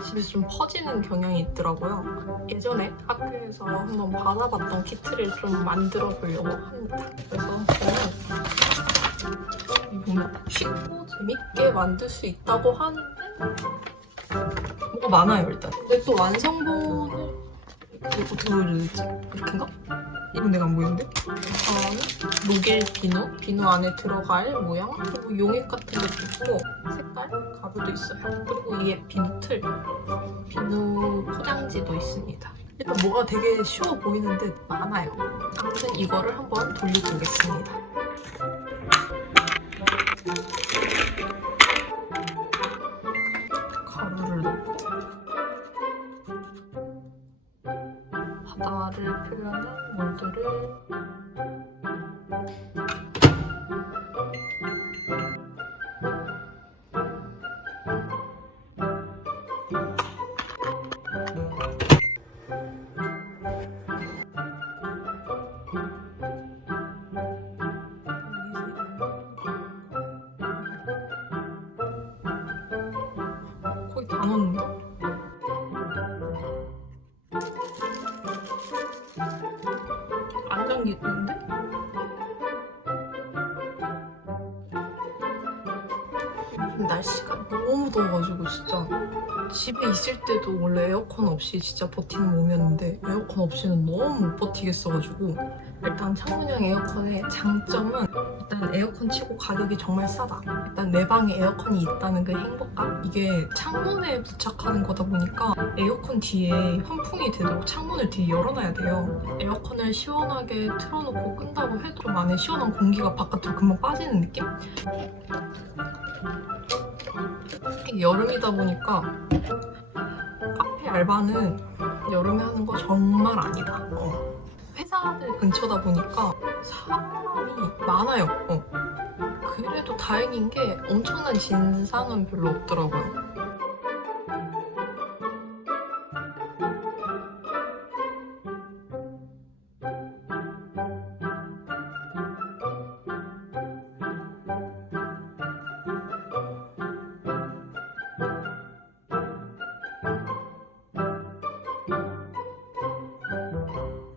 집에서 좀 퍼지는 경향이 있더라고요. 예전에 학교에서 한번 받아봤던 키트를 좀 만들어 보려고 합니다. 그래서 저는 보면 쉽고 재밌게 만들 수 있다고 하는데 뭐가 많아요 일단. 근데 또 완성본을 이렇게 어떻게 보여줘야 되지? 이렇게인가? 이건 내가 안 보이는데? 저는 녹일 비누, 비누 안에 들어갈 모양, 그리고 용액 같은 것도 있고 색깔, 가루도 있어요. 그리고 이게 비누 틀, 비누 포장지도 있습니다. 일단 뭐가 되게 쉬워 보이는 듯 많아요. 아무튼 이거를 한번 돌려보겠습니다. 바다를 표현한 몰드를 거의 다 넣었는데? 안잠 요즘 날씨가 너무 더워가지고 진짜 집에 있을 때도 원래 에어컨 없이 진짜 버티는 몸이었는데 에어컨 없이는 너무 못 버티겠어가지고 일단 창문형 에어컨의 장점은 일단 에어컨 치고 가격이 정말 싸다. 일단 내 방에 에어컨이 있다는 그 행복감. 이게 창문에 부착하는 거다 보니까 에어컨 뒤에 환풍이 되도록 창문을 뒤에 열어놔야 돼요. 에어컨을 시원하게 틀어놓고 끈다고 해도 좀 안에 시원한 공기가 바깥으로 금방 빠지는 느낌? 여름이다 보니까 카페 알바는 여름에 하는 거 정말 아니다. 어. 회사들 근처다 보니까 사람이 많아요. 어. 그래도 다행인 게 엄청난 진상은 별로 없더라고요.